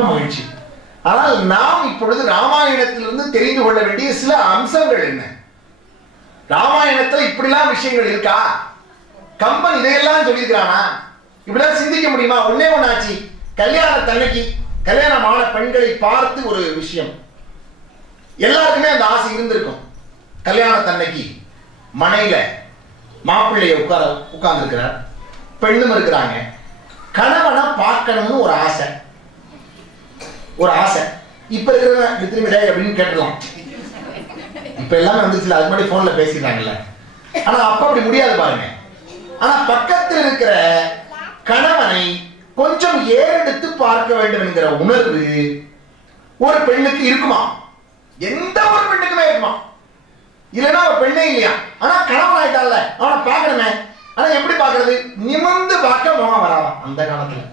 ரொம்ப மகிழ்ச்சி. ஆனால் நாம் இப்பொழுது ராமாயணத்திலிருந்து தெரிந்து கொள்ள வேண்டிய சில அம்சங்கள் என்ன? ராமாயணத்துல இப்படிலாம் விஷயங்கள் இருக்கா? கம்பன் இதையெல்லாம் சொல்லியிருக்கிறானா? இப்படிலாம் சிந்திக்க முடியுமா? ஒன்னே ஒன்னாச்சு, கல்யாணத்தன்னைக்கு கல்யாணமான பெண்களை பார்த்து ஒரு விஷயம், எல்லாருக்குமே அந்த ஆசை இருந்திருக்கும். கல்யாணத்தன்னைக்கு மனையில மாப்பிள்ளைய உட்கார்ந்து இருக்கிறார், பெண்ணும் இருக்கிறாங்க, கணவனை பார்க்கணும்னு ஒரு ஆசை. இப்ப இருக்கிற திரும்பி அப்படின்னு கேட்டுலாம். இப்ப எல்லாமே வந்துச்சுல, அது மாதிரி போன்ல பேசிடுறாங்கல்ல. ஆனா அப்ப அப்படி முடியாது பாருங்க. ஆனா பக்கத்தில் இருக்கிற கணவனை கொஞ்சம் ஏறெடுத்து பார்க்க வேண்டும் என்கிற உணர்வு ஒரு பெண்ணுக்கு இருக்குமா? எந்த ஒரு பெண்ணுக்குமே இருக்குமா? இல்லைன்னா ஒரு பெண்ணே இல்லையா? ஆனா கணவன் ஆயிட்டால, அவனை பார்க்கணுமே. ஆனா எப்படி பார்க்கறது? நிமிர்ந்து பார்க்க முகம் வராதான். அந்த காலத்துல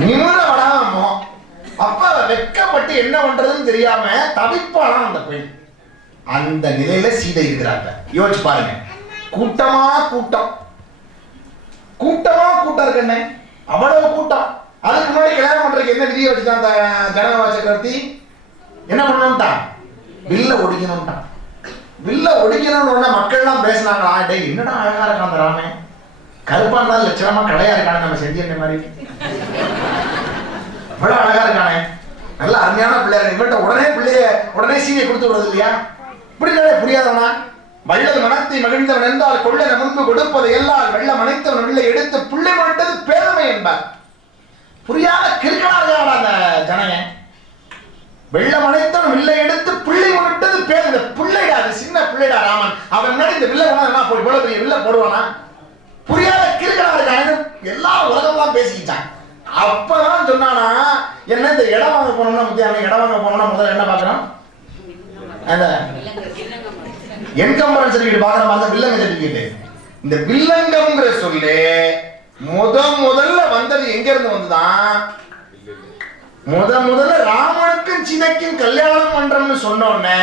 நிமிர வராமோ, அப்ப வெட்கப்பட்டு என்ன பண்றதுன்னு தெரியாம தவிப்பாளாம் அந்த பெண். அந்த நிலையில சீதை இருக்கிறாங்க. யோசிச்சு பாருங்க. கூட்டமா கூட்டம் இருக்குன்னு அவ்வளவு கூட்டம். அதுக்கு முன்னாடி கல்யாணம் பண்றதுக்கு என்ன விதியை வச்சுட்டான் ஜனகராஜ சக்கரவர்த்தி? என்ன பண்ணணும்ட்டான்? வில்ல ஒடிக்கணும்ட்டான். வில்ல ஒடிக்கணும்னு மக்கள்லாம் பேசினாங்களா? டே என்னடா அழகா இருக்கான் அந்த ராமன், கருப்பா இருந்தாலும் லட்சணமா கடையா இருக்கானே, நம்ம செஞ்ச மாதிரி அவ்வளவு அழகா இருக்கானே, நல்ல அருமையான பிள்ளையா. இவன்ட்ட உடனே சீனியை கொடுத்து விடுறது இல்லையா? இப்படி புரியாதவனா? வள்ளல் மனத்தை மகிழ்ந்தவன் என்றால் கொள்ளன முன்பு கொடுப்பது எல்லால் வெள்ளம் அனைத்தவன் வில்லை எடுத்து பிள்ளை மட்டது பேதமை என்பார். புரியாத கிறுக்கனாக அந்த ஜனங்க. வெள்ளம் அனைத்தவன் வில்லை எடுத்து பிள்ளை மட்டது பேதமை. பிள்ளைடா, அது சின்ன பிள்ளைடா ராமன். அவன் முன்னாடி இந்த வில்லை போய் இவ்வளவு பெரிய வில்லை போடுவானா? புரியாத கிறுக்கனாக எல்லா உலகம்லாம் பேசிக்கிட்டான். அப்பதான் சொன்னானா, என்ன இந்த இடம் வாங்க போனோம்னா இடம் வாங்க போனோம்னா முதல்ல என்ன பாக்குறோம்? அந்த என்கம்பரன்ஸ் சர்டிபிகேட் பாக்குற மாதிரி வில்லங்க சர்டிபிகேட். இந்த வில்லங்கம்ங்கிற சொல்லு முதல்ல வந்தது எங்க இருந்து வந்துதான்? முதல்ல ராமனுக்கும் சீதைக்கும் கல்யாணம் பண்றோம்னு சொன்ன உடனே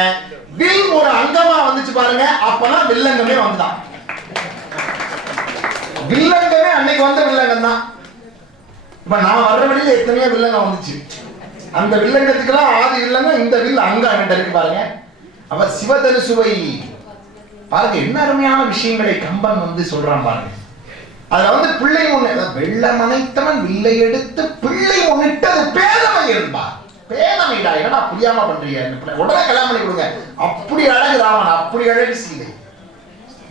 வில் ஒரு அங்கமா வந்துச்சு பாருங்க. அப்பதான் வில்லங்கமே வந்துதான். வில்லங்கமே அன்னைக்கு வந்த வில்லங்கம் தான். இப்ப நான் வர்ற வழியில எத்தனையோ வில்லங்கம் வந்துச்சு. அந்த வில்லங்கத்துக்கெல்லாம் ஆதி வில்லங்கம் இந்த வில் அங்க இருக்கு பாருங்க. அப்ப சிவதனுசுவை பாருங்க, என்ன அருமையான விஷயங்களை கம்பன் சொல்றான் பாருங்க. அதுல பிள்ளை முன்ன வெள்ளம் அனைத்தவன் வில்லை எடுத்து பிள்ளை முன்னிட்டது பேதமை என்பார். பேதமைடா, என்னடா புரியாம பண்றீங்க? உடனே கல்யாணம் பண்ணி கொடுங்க. அப்படி அழகு ராமன், அப்படி அழகு சீதை.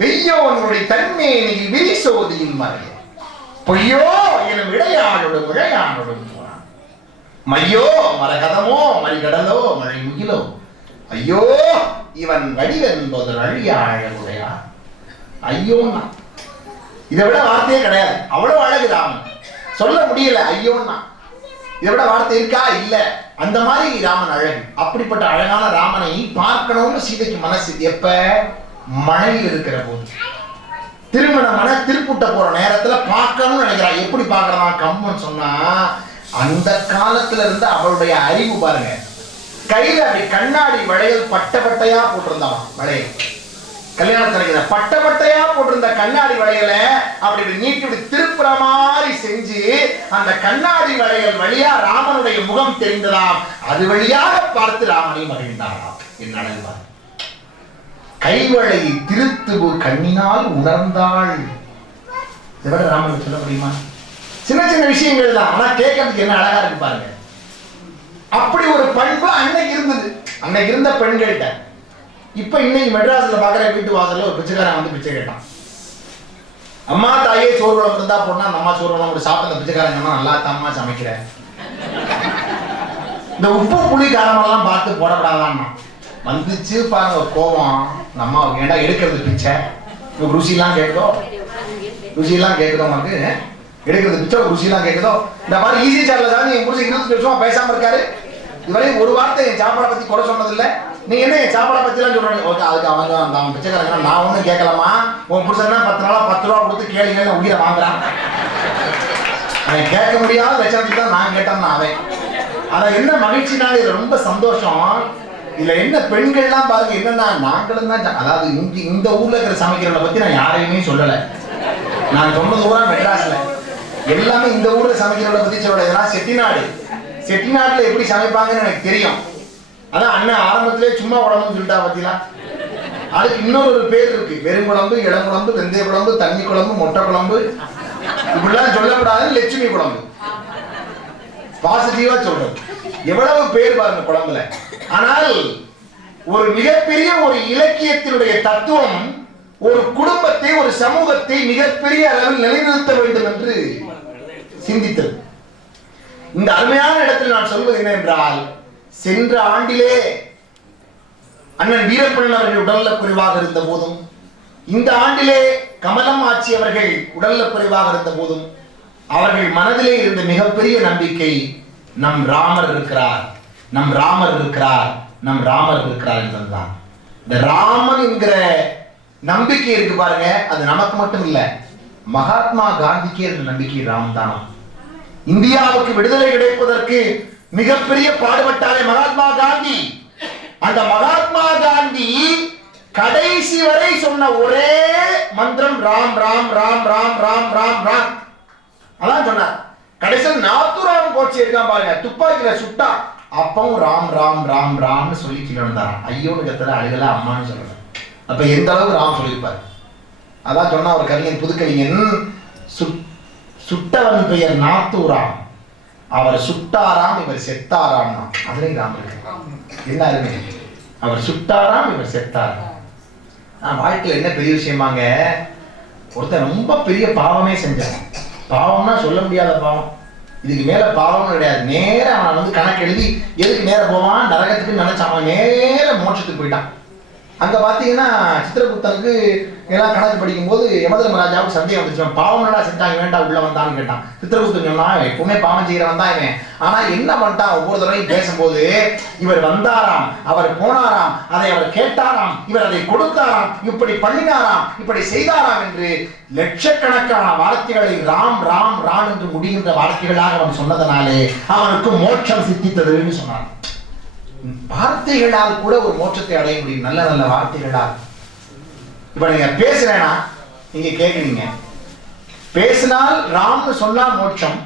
வெய்யோனுடைய தன்மேனியில் விரிசோதியில் மறைய பொய்யோ எனும் இடையானோடும் இழையானோடும் போனான். மையோ மரகதமோ மறிகடலோ மழை முகிலோ ஐயோ இவன் வடிவென்பது அழியாழகுடையா. ஐயோன்னா இதை விட வார்த்தையே கிடையாது. அவ்வளவு அழகு ராமன், சொல்ல முடியல. ஐயோன்னா இதை விட வார்த்தை இருக்கா? இல்ல. அந்த மாதிரி ராமன் அழகு. அப்படிப்பட்ட அழகான ராமனை பார்க்கணும்னு சீதைக்கு மனசு. எப்ப? மனையில் இருக்கிற போது, திருமணமான திருப்புட்ட போற நேரத்துல பார்க்கணும்னு நினைக்கிறான். எப்படி பார்க்கறான்? கம்பன் சொன்னா, அந்த காலத்துல இருந்து அவளுடைய அறிவு பாருங்க. கையில அப்படி கண்ணாடி வளையல் பட்டையா போட்டிருந்தான். வளையல் கல்யாணத்துல பட்டையா போட்டிருந்த கண்ணாடி வளையல அப்படி நீட்டி திருப்புற மாதிரி செஞ்சு அந்த கண்ணாடி வளையல் வழியா ராமனுடைய முகம் தெரிந்ததாம். அது வழியாக பார்த்து ராமனை மகிழ்ந்தாராம். என்ன அழகுவார்! கைவளை திருத்து கண்ணினால் உணர்ந்தாள். இதை விட ராமன் சொல்ல முடியுமா? சின்ன சின்ன விஷயங்கள் தான், ஆனா கேட்கறதுக்கு என்ன அழகா இருக்கு பாருங்க. அப்படி ஒரு பண்பு அன்னைக்கு இருந்தது, அன்னைக்கு இருந்த பெண்கள்கிட்ட. இப்ப இன்னைக்கு மெட்ராஸ்ல பாக்குற வீட்டு வாசல்ல ஒரு பிச்சைக்காரன் பிச்சை கேட்டான். அம்மா தாயே சோறு குழம்பு இருந்தா போனா அம்மா சோறு குழம்பு சாப்பிட்ட பிச்சைக்காரன் நல்லா அம்மா சமைக்கிறேன். இந்த உப்பு புளி காரமெல்லாம் பார்த்து போடப்படாதான்னா வந்துச்சு பாருங்க கோவம். நம்ம ஏண்டா எடுக்கிறது பிச்சை, ருசிலாம் கேட்குதோ உனக்கு எடுக்கிறது பிச்சை ருசிலாம் கேட்குதோ? இந்த மாதிரி ஈஸி சார்ல தான் என் புருஷன் 20 வருஷமா பேசாம இருக்காரு. இதுவரை ஒரு வார்த்தை என் சாப்பாடை பத்தி குறை சொன்னதில்லை. நீங்க என்ன என் சாப்பாடை பத்தி எல்லாம் சொல்றீங்க? ஓகே, அதுக்கு அவன் பிச்சைக்காரங்க நான் ஒன்றும் கேட்கலாமா? உன் புருஷன் 10 நாளா 10 ரூபா கொடுத்து கேளுங்க உயிரை வாங்குறான். அவன் கேட்க முடியாத லட்சணத்துக்கு தான் நான் கேட்டேன்னா அவன். ஆனா என்ன மகிழ்ச்சினா, இது ரொம்ப சந்தோஷம். இதுல என்ன பெண்கள்லாம் பாருங்க, என்னன்னா நாங்களும் தான், அதாவது இந்த ஊர்ல இருக்கிற சமைக்கிறவங்களை பத்தி நான் யாரையுமே சொல்லலை. நான் சொன்னது கூட மெட்ராஸ்ல எல்லாமே இந்த ஊர்ல சமைக்கிறவளை பத்தி சொல்ல, இதெல்லாம் செட்டிநாடு. செட்டிநாட்டுல எப்படி சமைப்பாங்கன்னு எனக்கு தெரியும். அதான் அண்ணன் ஆரம்பத்திலே சும்மா உடம்புன்னு சொல்லிட்டா பார்த்தீங்களா. அதுக்கு இன்னொரு பேர் இருக்கு, வெறுங்குழம்பு, இளங்குழம்பு, வெந்தய குழம்பு, தண்ணி குழம்பு, மொட்டை குழம்பு, இப்படிலாம் சொல்லக்கூடாதுன்னு லட்சுமி குழம்பு. பாசிட்டிவா சொல்றது. எவ்வளவு பேர் பாருங்க குழம்புல. ஆனால் ஒரு மிகப்பெரிய ஒரு இலக்கியத்தினுடைய தத்துவம் ஒரு குடும்பத்தை, ஒரு சமூகத்தை மிகப்பெரிய அளவில் நிலைநிறுத்த வேண்டும் என்று சிந்தித்தது. இந்த அருமையான இடத்தில் நான் சொல்வது என்னவென்றால், சென்ற ஆண்டிலே அண்ணன் வீரப்பன் அவர்கள் உடல்ல குறைவாக இருந்த போதும், இந்த ஆண்டிலே கமலம் ஆட்சி அவர்கள் உடல்ல குறைவாக இருந்த போதும், அவர்கள் மனதிலே இருந்த மிகப்பெரிய நம்பிக்கை, நம் ராமர் இருக்கிறார், நம் ராமர் இருக்கிறார், நம் ராமர் இருக்கிறார் என்பதுதான். இந்த ராமன் என்கிற நம்பிக்கை இருக்கு பாருங்க, அது நமக்கு மட்டும் இல்ல, மகாத்மா காந்திக்கே இருந்த நம்பிக்கை ராம் தான். இந்தியாவுக்கு விடுதலை கிடைப்பதற்கு மிகப்பெரிய பாடுபட்டாரே மகாத்மா காந்தி. அந்த மகாத்மா காந்தி கடைசி வரை சொன்ன ஒரே மந்திரம் ராம் ராம் ராம் ராம் ராம் ராம் ராம். அதான் சொன்னார். கடைசியில் நாத்துராம் கோட்சே இருக்கான் பாருங்க, துப்பாக்கியில சுட்டா அப்பவும் ராம் ராம் ராம் ராம்னு சொல்லி கீழே வந்தாராம். ஐயோன்னு கத்தல, அழுகல, அம்மான்னு சொல்றாங்க. அப்ப எந்த அளவுக்கு ராம் சொல்லியிருப்பாரு. அதான் சொன்னா ஒரு கவிஞன், புதுக்கவிஞன், சுட்டவன் பெயர் நாத்தூராம், அவர் சுட்டாராம் இவர் செத்தாராம். அதுலேயும் ராம் இருக்கு. என்ன அருமை, அவர் சுட்டாராம் இவர் செத்தாராம். வாழ்க்கையில் என்ன பெரிய விஷயமாங்க, ஒருத்தர் ரொம்ப பெரிய பாவமே செஞ்சான். பாவம்னா சொல்ல முடியாத பாவம், இதுக்கு மேல பாவம் கிடையாது. நேர அவன் வந்து கணக்கு எழுதி எதுக்கு நேர போவான், நரகத்துக்கு நினைச்சான். அவன் நேர மோட்சத்துக்கு போயிட்டான். அங்க பாத்தீங்கன்னா சித்திரகுப்தனுக்கு எல்லாம் கணக்கு படிக்கும் போது யமதர்மராஜாவுக்கு சந்தேகம் வந்துச்சு, பாவம் என்னடா செஞ்சாங்க, வேண்டாம் உள்ள வந்தான்னு கேட்டான். சித்திரகுப்தன் சொன்னா, எப்பவுமே பாவம் செய்யறவன் தான் இவன். ஆனா என்ன பண்ணிட்டான், ஒவ்வொரு தடவையும் பேசும்போது இவர் வந்தாராம், அவர் போனாராம், அதை அவர் கேட்டாராம், இவர் அதை கொடுத்தாராம், இப்படி பண்ணினாராம், இப்படி செய்தாராம் என்று லட்சக்கணக்கான வார்த்தைகளை ராம் ராம் ராம் என்று முடிகின்ற வார்த்தைகளாக அவன் சொன்னதனாலே அவனுக்கு மோட்சம் சித்தித்ததுன்னு சொன்னான். வார்த்தைகளால் கூட ஒரு மோட்சத்தை அடைய முடியும், நல்ல நல்ல வார்த்தைகளால். இப்ப நீங்க பேசுறேன்னா நீங்க கேக்குறீங்க, பேசினால் ராம்னு சொன்னா மோட்சம்,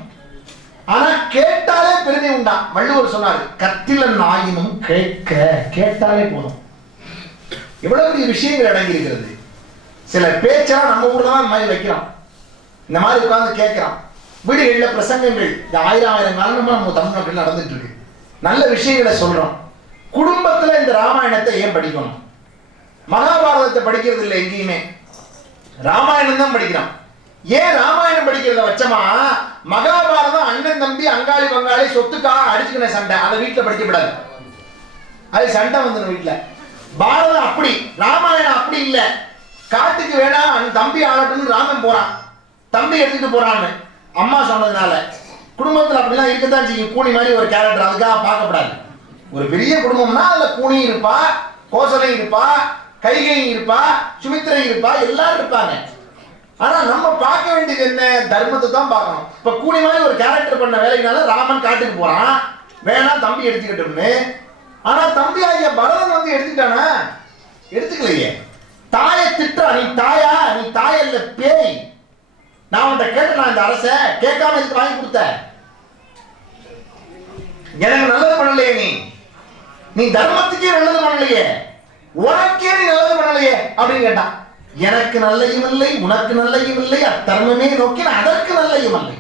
ஆனா கேட்டாலே பெருமை உண்டா. வள்ளுவர் சொன்னாரு, கத்திலன் ஆயினும் கேட்க, கேட்டாலே போதும். எவ்வளவு பெரிய விஷயங்கள் அடங்கி இருக்கிறது. சில பேச்செல்லாம் நம்ம ஊர்ல தான் இந்த மாதிரி வைக்கிறோம், இந்த மாதிரி உட்கார்ந்து கேட்கிறோம். வீடுகளில் பிரசங்கங்கள் இந்த ஆயிரம் காரணமா நம்ம தமிழ்நாட்டில் நடந்துட்டு இருக்கு. நல்ல விஷயங்களை சொல்றோம். குடும்பத்துல இந்த ராமாயணத்தை ஏன் படிக்கணும்? மகாபாரதத்தை படிக்கிறது இல்லை எங்கேயுமே, ராமாயணம் தான் படிக்கிறோம். ஏன் ராமாயணம் படிக்கிறத வச்சமா, மகாபாரதம் அண்ணன் தம்பி அங்காளி பங்காளி சொத்துக்காக அடிச்சுக்கின சண்டை, அதை வீட்டுல படிக்கப்படாது, அது சண்டை வந்துடும் வீட்டுல. பாரதம் அப்படி, ராமாயணம் அப்படி இல்லை. காட்டுக்கு வேணாம் தம்பி ஆகட்டும்னு ராமன் போறான், தம்பி எடுத்துட்டு போறான்னு அம்மா சொன்னதுனால. குடும்பத்தில் அப்படிலாம் இருக்கத்தான் செய்யும், கூனி மாதிரி ஒரு கேரக்டர், அதுக்காக பார்க்கப்படாது. ஒரு பெரிய குடும்பம்னா அதுல கூனி இருப்பா, கோசலை இருப்பா, கைகை இருப்பா, சுமித்திரை இருப்பா, எல்லாரும் இருப்பாங்க. ஆனா நம்ம பார்க்க வேண்டியது என்ன, தர்மத்தை தான் பார்க்கணும். இப்ப கூனி மாதிரி ஒரு கேரக்டர் பண்ண வேலையினால ராமன் காட்டுக்கு போறான், வேணா தம்பி எடுத்துக்கிட்டோம்னு. ஆனா தம்பி ஆகிய பரதன் வந்து எடுத்துக்கிட்டானா, எடுத்துக்கலையே. தாயை திட்டா, நீ தாயா, நீ தாயல்ல பேய், நான் உன்கிட்ட கேட்டேன் இந்த அரச, கேட்காம இதுக்கு வாங்கி கொடுத்த, எனக்கு நல்லது பண்ணலையே, நீ தர்மத்துக்கே நல்லது பண்ணலையே, உனக்கே நீ நல்லது பண்ணலையே அப்படின்னு கேட்டான். எனக்கு நல்லையும் இல்லை, உனக்கு நல்லையும் இல்லை, அத்தர்மமே நோக்கி அதற்கு நல்லையும் இல்லை,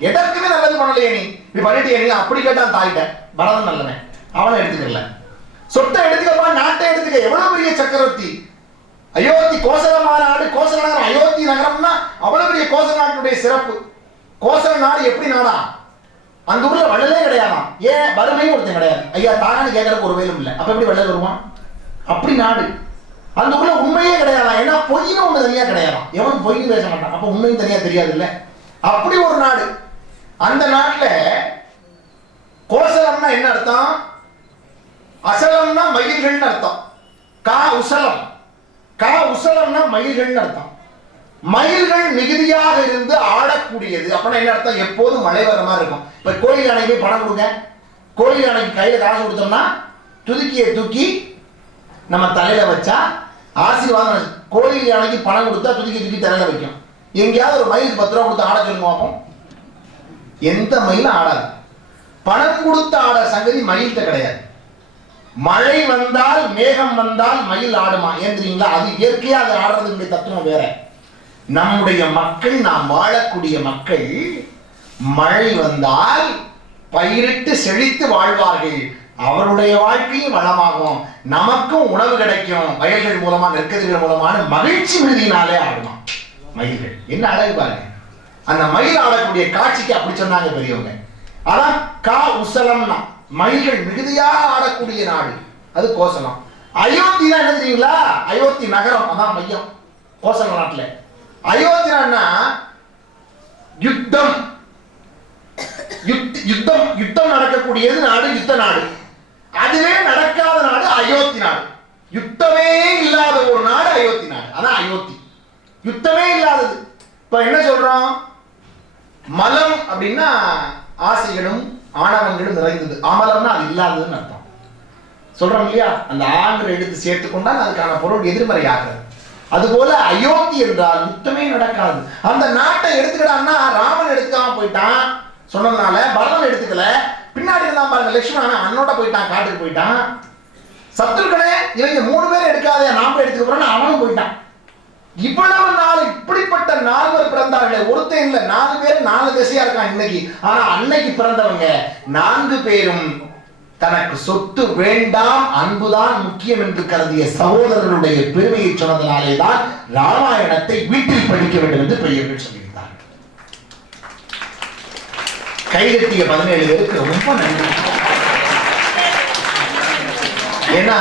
எதற்குமே நல்லது பண்ணலையே, நீ இப்படி பண்ணிட்டே நீ அப்படி கேட்டான் தாயிட்ட. பரதன் நல்லவன், அவனை எடுத்துக்கல. சொத்தை எடுத்துக்கப்பா, நாட்டை எடுத்துக்க. எவ்வளவு பெரிய சக்கரவர்த்தி, அயோத்தி கோசலமான நாடு, கோசல நகரம், அயோத்தி நகரம்னா அவ்வளவு பெரிய கோசல நாட்டுடைய சிறப்பு. கோசல நாடு எப்படி நாடா, அந்த ஊர்ல வள்ளலே கிடையாதான். ஏன், வறுமையும் ஒருத்தன் கிடையாது. ஐயா தாரான்னு கேட்கறதுக்கு ஒரு வேலும் இல்லை, அப்ப எப்படி வள்ளல் வருவான்? அப்படி நாடு. அந்த ஊர்ல உண்மையே கிடையாதான், ஏன்னா பொய்னு ஒண்ணு தனியா கிடையாதான், எவன் பொய்னு பேச மாட்டான், அப்ப உண்மையும் தனியா தெரியாது இல்ல. அப்படி ஒரு நாடு. அந்த நாட்டுல கோசலம்னா என்ன அர்த்தம், அசலம்னா மயில்கள்னு அர்த்தம். கா உசலம், கா உசலம்னா மயில்கள்னு அர்த்தம். மயில்கள் மிகுதியாக இருந்து ஆடக்கூடியது. அப்படின்னா என்ன அர்த்தம், எப்போதும் மழை வர மாதிரி இருக்கும். இப்ப கோயில் யானைக்கு பணம் கொடுங்க, கோயில் யானைக்கு கையில காசு கொடுத்தோம்னா துதுக்கியை தூக்கி நம்ம தலையில வச்சா ஆசீர்வாதம். கோயில் யானைக்கு பணம் கொடுத்தா துதுக்கி தூக்கி தலையில வைக்கும். எங்கேயாவது ஒரு மயிலுக்கு 10 ரூபா கொடுத்து ஆட சொல்லுங்க பார்ப்போம், எந்த மயிலும் ஆடாது. பணம் கொடுத்து ஆட சங்கதி மயில்கிட்ட கிடையாது. மழை வந்தால் மேகம் வந்தால் மயில் ஆடுமா? ஏன் தெரியுங்களா? அது இயற்கையா அது ஆடுறதுடைய தத்துவம் வேற. நம்முடைய மக்கள், நாம் வாழக்கூடிய மக்கள், மழை வந்தால் பயிரிட்டு செழித்து வாழ்வார்கள். அவருடைய வாழ்க்கையும் வளமாகும், நமக்கும் உணவு கிடைக்கும். வயல்கள் மூலமா, நெற்கதிர்கள் மூலமான மகிழ்ச்சி மிகுதியினாலே ஆடுமா மயில்கள். என்ன அழகு பாருங்க. அந்த மயில் ஆடக்கூடிய காட்சிக்கு அப்படி சொன்னாங்க பெரியவங்க. அதான் கா உசலம்னா மயில்கள் மிகுதியா ஆடக்கூடிய நாடு அது கோசலம். அயோத்தி தான் என்ன தெரியுங்களா? அயோத்தி நகரம் அதான் மையம் கோசல நாட்டுல. அயோத்தியான்னா யுத்தம் யுத்தம் யுத்தம் நடக்கக்கூடியது நாடு, யுத்த நாடு. அதுவே நடக்காத நாடு அயோத்தி நாடு. யுத்தமே இல்லாத ஒரு நாடு அயோத்தி நாடு. அதான் அயோத்தி, யுத்தமே இல்லாதது. இப்ப என்ன சொல்றோம்? மலம் அப்படின்னா ஆசைகளும் ஆணவங்களும் நிறைந்தது. அமலம்னா அது இல்லாததுன்னு அர்த்தம் சொல்றோம் இல்லையா? அந்த ஆங்கிற எடுத்து சேர்த்து கொண்டால் அதுக்கான பொருள் எதிர்மறை ஆகிறது. அதுபோல அயோத்தி என்றால் யுத்தமே நடக்காது. அந்த நாட்டை எடுத்துக்கிட்டான்னா ராமன் எடுத்துக்காம போயிட்டான் சொன்னதுனால, பரதன் எடுத்துக்கல, பின்னாடி இருந்தான் பாருங்க லட்சுமணன், அண்ணோட போயிட்டான், காட்டுக்கு போயிட்டான். சத்துருக்களே இவங்க 3 பேர் எடுக்காதே, நாம எடுத்துக்க போறோம்னு அவனும் போயிட்டான். இவ்வளவு நாள் இப்படிப்பட்ட 4 பேர் பிறந்தார்களே, ஒருத்தன் இல்ல 4 பேர் 4 திசையா இருக்கான் இன்னைக்கு. ஆனா அன்னைக்கு பிறந்தவங்க 4 பேரும் தனக்கு சொத்து வேண்டாம், அன்புதான் முக்கியம் என்று கருதிய சகோதரர்களுடைய பெருமையை சொன்னதனாலே தான் ராமாயணத்தை வீட்டில் படிக்க வேண்டும் என்று பெரியவர்கள் சொல்லியிருந்தார்கள். கைதட்டிய 17 பேருக்கு ரொம்ப நன்றி. ஏன்னா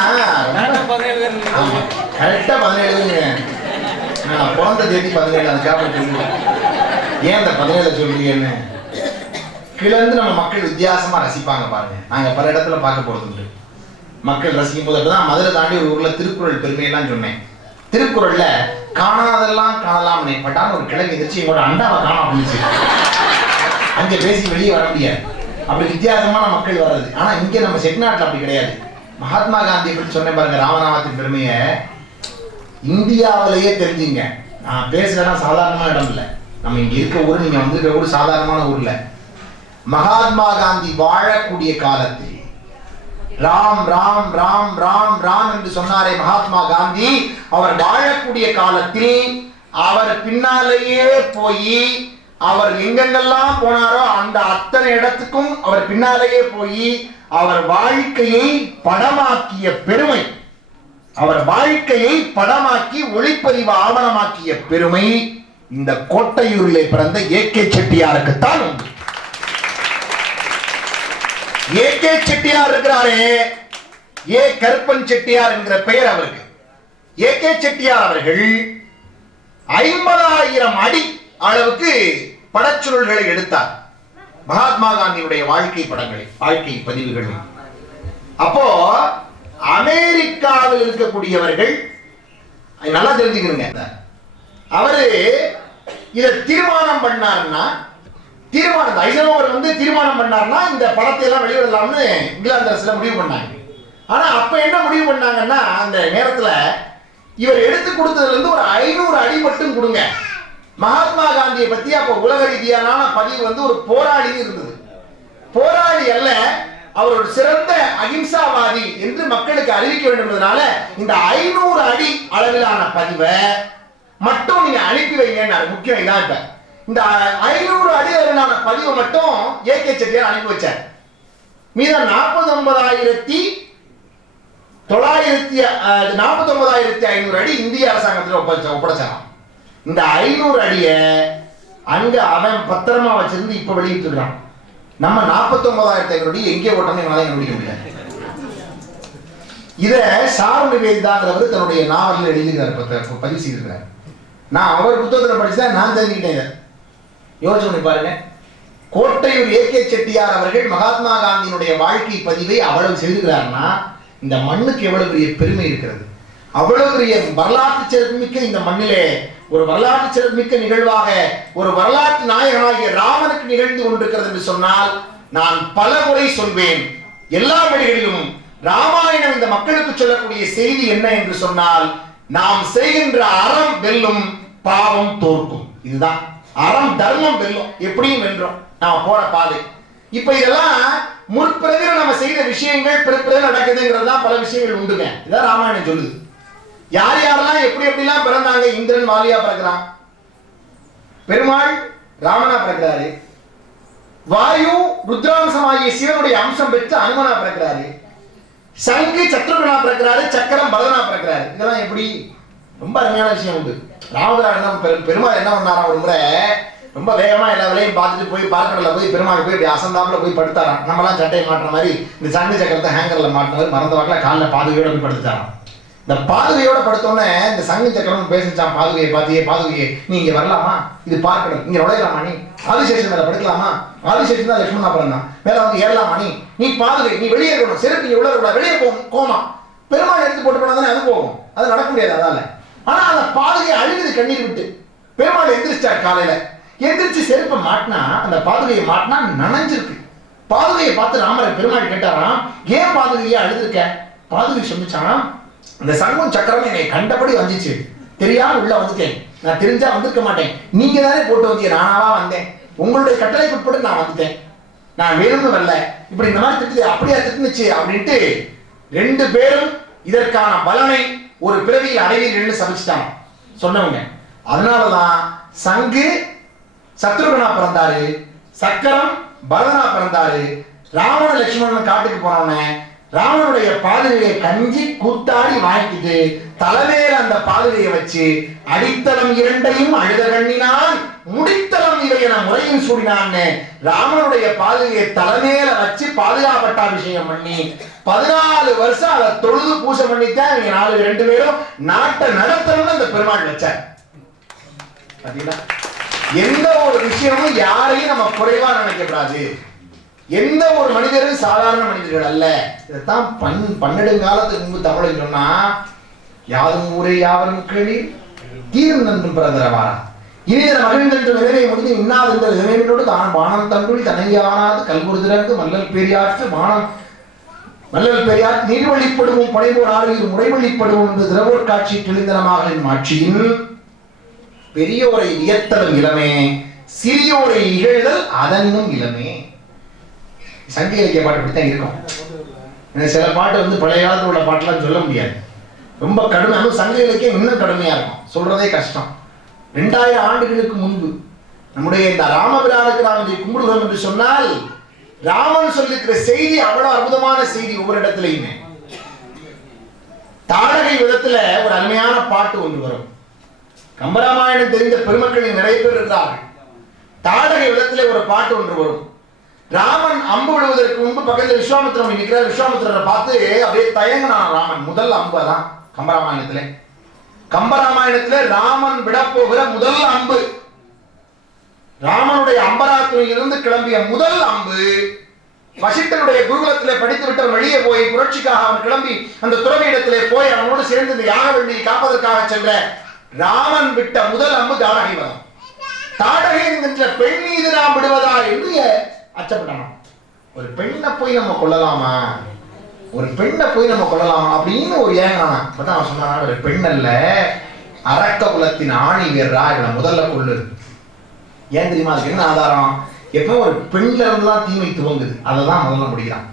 கரெக்டா 17 நான் பிறந்த தேதி 17 அதுக்காக சொல்லுங்க. ஏன் அந்த 17 சொல்றீங்கன்னு கிளந்து நம்ம மக்கள் வித்தியாசமா ரசிப்பாங்க பாருங்க. நாங்க பல இடத்துல பார்க்க போறது மக்கள் ரசிக்கும் போது. அப்பதான் மதுரை தாண்டி ஒரு ஊர்ல திருக்குறள் பெருமையெல்லாம் சொன்னேன். திருக்குறள்ல காணாதெல்லாம் காணலாம் பட்டான்னு ஒரு கிழங்கு எதிர்த்து எங்களோட அண்டாவை காணாம போயிடுச்சு. அங்க பேசி வெளியே வர முடியாது. அப்படி வித்தியாசமான மக்கள் வர்றது. ஆனா இங்க நம்ம செட்நாட்டில் அப்படி கிடையாது. மகாத்மா காந்தியை பற்றி சொன்னேன் பாருங்க, ராமநாமத்தின் பெருமையை இந்தியாவிலேயே தெரிஞ்சுங்க. நான் பேசுறேன்னா சாதாரணமான இடம் இல்லை. நம்ம இங்க இருக்க ஊர், நீங்க வந்திருக்க ஊர் சாதாரணமான ஊர்ல. மகாத்மா காந்தி வாழக்கூடிய காலத்தில் ராம் ராம் ராம் ராம் ராம் என்று சொன்னாரே மகாத்மா காந்தி, அவர் வாழக்கூடிய காலத்தில் அவர் பின்னாலேயே போய் அவர் எங்கெங்கெல்லாம் போனாரோ அந்த அத்தனை இடத்துக்கும் அவர் பின்னாலேயே போய் அவர் வாழ்க்கையை படமாக்கிய பெருமை, அவர் வாழ்க்கையை படமாக்கி ஒளிப்பதிவு ஆவணமாக்கிய பெருமை இந்த கோட்டையூரிலே பிறந்த ஏ.கே. செட்டியாருக்குத்தான் உண்டு. ஏ.கே. செட்டியார் இருக்கிறாரே, ஏ கருப்பன் செட்டியார் என்கிற பெயர் அவருக்கு. ஏ.கே. செட்டியார் அவர்கள் 50,000 அடி அளவுக்கு படச்சுருள்களை எடுத்தார். மகாத்மா காந்தியுடைய வாழ்க்கை படங்களை, வாழ்க்கை பதிவுகள். அப்போ அமெரிக்காவில் இருக்கக்கூடியவர்கள் நல்லா தெரிஞ்சுக்கிறீங்க. அவரு இத தீர்மானம் பண்ணாருன்னா, தீர்மானம் ஐசனோவர் தீர்மானம் பண்ணாருன்னா இந்த படத்தை எல்லாம் வெளியிடலாம்னு இங்கிலாந்து அரசுல முடிவு பண்ணாங்க. ஆனா அப்ப என்ன முடிவு பண்ணாங்கன்னா, அந்த நேரத்துல இவர் எடுத்து கொடுத்ததுல இருந்து ஒரு 500 அடி மட்டும் கொடுங்க. மகாத்மா காந்தியை பத்தி அப்ப உலக ரீதியான பதிவு ஒரு போராளி இருந்தது. போராளி அல்ல, அவர் ஒரு சிறந்த அகிம்சாவாதி என்று மக்களுக்கு அறிவிக்க வேண்டும் என்பதனால இந்த 500 அடி அளவிலான பதிவை மட்டும் நீங்க அனுப்பி வைங்க. முக்கியம் இதான். இப்ப இந்த 500 அடி அளவிலான பதிவை மட்டும் ஏ.கே. செட்டியார் அனுப்பி வச்சார். மீதம் 49,500 அடி இந்திய அரசாங்கத்தில் ஒப்படைச்சான். இந்த 500 அடிய அங்க அவன் பத்திரமா வச்சிருந்து இப்ப வெளியிட்டு இருக்கான். நம்ம 49,500 அடி எங்கே ஓட்டணும் எங்களால கண்டுபிடிக்க முடியாது. இத சாரு நிவேதிதாங்கிறவர் தன்னுடைய நாவலில் எழுதியிருக்காரு, பதிவு செய்திருக்கிறார். நான் அவர் புத்தகத்தில் படிச்சுதான் நான் தெரிஞ்சுக்கிட்டேன். யோசனை பண்ணி பாருங்க. கோட்டையூர் ஏ.கே. செட்டியார் அவர்கள் மகாத்மா காந்தியினுடைய வாழ்க்கை பதிவை அவ்வளவு செய்திருக்கிறார்னா இந்த மண்ணுக்கு எவ்வளவு பெரிய பெருமை இருக்கிறது. அவ்வளவு பெரிய வரலாற்று சிறப்புமிக்க இந்த மண்ணிலே ஒரு வரலாற்று சிறப்புமிக்க நிகழ்வாக ஒரு வரலாற்று நாயகனாகிய ராமனுக்கு நிகழ்ந்து கொண்டிருக்கிறது என்று சொன்னால் நான் பல முறை சொல்வேன். எல்லா வழிகளிலும் ராமாயணம் இந்த மக்களுக்கு சொல்லக்கூடிய செய்தி என்ன என்று சொன்னால், நாம் செய்கின்ற அறம் வெல்லும், பாவம் தோற்கும். இதுதான் அறம் தர்மம் வெல்லும், எப்படியும் வென்றோம் நாம போற பாதை. இப்ப இதெல்லாம் முற்பிறவில நம்ம செய்த விஷயங்கள் பிறப்பிறவில நடக்குதுங்கிறது தான் பல விஷயங்கள் உண்டுங்க. இதான் ராமாயணம் சொல்லுது. யார் யாரெல்லாம் எப்படி எப்படிலாம் பிறந்தாங்க. இந்திரன் வாலியா பிறக்கிறான், பெருமாள் ராமனா பிறக்கிறாரு, வாயு ருத்ராம்சமாகிய சிவனுடைய அம்சம் பெற்று அனுமனா பிறக்கிறாரு, சங்கு சத்ருகனா பிறக்கிறாரு, சக்கரம் பலனா பிறக்கிறாரு. இதெல்லாம் எப்படி ரொம்ப அருமையான விஷயம் உண்டு. ராமபிரான் பெருமாள் என்ன பண்ணாராம், ஒரு முறை ரொம்ப வேகமா எல்லா வேலையும் பார்த்துட்டு போய் பார்க்கடல போய் பெருமாள் போய் இப்படி அசந்தாப்புல போய் படுத்தாராம். நம்மலாம் சட்டையை மாட்டுற மாதிரி இந்த சங்கு சக்கரத்தை ஹேங்கர்ல மாட்டினவர் மறந்த வாக்கில் காலில் பாதுகையோட போய் படுத்துட்டாராம். இந்த பாதுகையோட படுத்தோன்னே இந்த சங்கு சக்கரம் பேசிச்சான், பாதுகையை பார்த்தியே பாதுகையே நீ இங்க வரலாமா, இது பார்க்கடல், இங்க நுழையலாமா, நீ ஆதிசேஷன் மேல படுக்கலாமா, ஆதிசேஷன் தான் லட்சுமணா பிறந்தான், மேல வந்து ஏறலாமா, நீ பாதுகை நீ வெளியே இருக்கணும், செருப்பு நீ உள்ள வெளியே போகும் கோமா, பெருமாள் எடுத்து போட்டு போனா தானே அது போகும், அது நடக்க முடியாது அதால. ஆனா அந்த பாதுகை அழுகுது கண்ணீர் விட்டு. பெருமாள் எந்திரிச்சார் காலையில, எந்திரிச்சு செருப்பை மாட்டினா அந்த பாதுகையை மாட்டினா நனைஞ்சிருக்கு. பாதுகையை பார்த்து ராமரை பெருமாள் கேட்டாராம், ஏன் பாதுகையை அழுதுருக்க? பாதுகை சொல்லிச்சான், அந்த சங்கம் சக்கரம் என்னை கண்டபடி வந்துச்சு, தெரியாம உள்ள வந்துட்டேன், நான் தெரிஞ்சா வந்திருக்க மாட்டேன், நீங்க தானே போட்டு வந்தீங்க, நானாவா வந்தேன், உங்களுடைய கட்டளைக்கு உட்பட்டு நான் வந்துட்டேன், நான் வேணும்னு வரல, இப்படி இந்த மாதிரி திட்டு அப்படியா திட்டுனுச்சு அப்படின்ட்டு ரெண்டு பேரும் இதற்கான பலனை ஒரு பிறவியில் அடைவீர்கள் சபிச்சுட்டாங்க சொன்னவங்க. அதனாலதான் சங்கு சத்ருகனா பிறந்தாரு, சக்கரம் பரதனா பிறந்தாரு. ராவண லட்சுமணன் காட்டுக்கு போனவன ராவனுடைய பாதுகையை கஞ்சி கூத்தாடி வாங்கிட்டு தலைமையில அந்த பாதுகையை வச்சு அடித்தளம் இரண்டையும் அழுத கண்ணினான், முடித்தளம் இவை என முறையும் சூடினான்னு ராமனுடைய பாதுகையை தலைமையில வச்சு பாதுகாப்பட்டாபிஷேகம் பண்ணி 14 வருஷம் அதை தொழுது பூசை பண்ணித்தான் இவங்க 4 பேரும் நாட்டை நடத்தணும்னு அந்த பெருமாள் வச்சார். எந்த ஒரு விஷயமும் யாரையும் நம்ம குறைவா நினைக்கக்கூடாது. எந்த ஒரு மனிதரும் சாதாரண மனிதர்கள் அல்ல. இதைத்தான் பன்னெடுங்காலத்துக்கு முன்பு தமிழ் சொன்னா, யாரும் ஊரே யாவரும் கேள்வி தீரும் நன்று பிறந்தரவாரா இனிதர மகிழ்ந்தென்று நிறைவே முடிந்து இன்னாதென்ற இறைவனோடு தான் பானம் தண்டுடி தனையானாது கல்குருதிரங்கு மல்லல் பெரியாற்று மானம் மல்லல் பெரியார் நீர்வழிப்படுவோம் படைபோர் ஆறுவீர் முறைவழிப்படுவோம் என்று திரவோர் காட்சி தெளிந்தனமாக ஆட்சியின் பெரியோரை வியத்தலும் இளமே, சிறியோரை இகழ்தல் அதனும் இளமே. சங்க இலக்கிய பாட்டு அப்படித்தான் இருக்கும். சில பாட்டு வந்து பழைய காலத்தில் உள்ள பாட்டுலாம் சொல்ல முடியாது, ரொம்ப கடுமை. அதுவும் சங்க இலக்கியம் இன்னும் கடுமையா இருக்கும், சொல்றதே கஷ்டம். 2000 ஆண்டுகளுக்கு முன்பு நம்முடைய இந்த ராமபிரானுக்கு நாம் இதை கும்பிடுகிறோம் என்று சொன்னால், ராமன் சொல்லிருக்கிற செய்தி அவ்வளவு அற்புதமான செய்தி. ஒவ்வொரு இடத்துலையுமே தாடகை விதத்துல ஒரு அருமையான பாட்டு ஒன்று வரும். கம்பராமாயணம் தெரிந்த பெருமக்களில் நிறைய பேர் இருக்கிறார்கள். தாடகை விதத்துல ஒரு பாட்டு ஒன்று வரும். ராமன் அம்பு விடுவதற்கு முன்பு பக்கத்தில் விஸ்வாமித்திரன் நிற்கிறார். விஸ்வாமித்திரரை பார்த்து அப்படியே தயங்கினான் ராமன். முதல் அம்பு தான் கம்பராமாயணத்திலே ராமன் விட போகிற முதல் அம்பு, ராமனுடைய அம்பராத்துறையில் இருந்து கிளம்பிய முதல் அம்பு, வசிஷ்டனுடைய குருகுலத்திலே படித்து விட்டவன் வெளியே போய் புரட்சிக்காக அவன் கிளம்பி அந்த துறவியிடத்திலே போய் அவனோடு சேர்ந்து இந்த யாக வெள்ளியை காப்பதற்காக சென்ற ராமன் விட்ட முதல் அம்பு தாடகை வரும். தாடகை என்கின்ற பெண் மீது நாம் விடுவதா என்று அச்சப்பட்டான். ஒரு பெண்ணை போய் நம்ம கொள்ளலாமா, ஒரு பெண்ணை போய் நம்ம கொள்ளலாமா அப்படின்னு ஒரு ஏங்கனா. அப்பதான் அவன் சொன்னான், ஒரு பெண் அல்ல, அரக்க குலத்தின் ஆணி வீரரா, இவனை முதல்ல கொள்ளு. ஏன் தெரியுமா? அதுக்கு என்ன ஆதாரம்? எப்போ ஒரு பெண்ல இருந்துதான் தீமை துவங்குது, அதை தான் முதல்ல முடிக்கிறான்.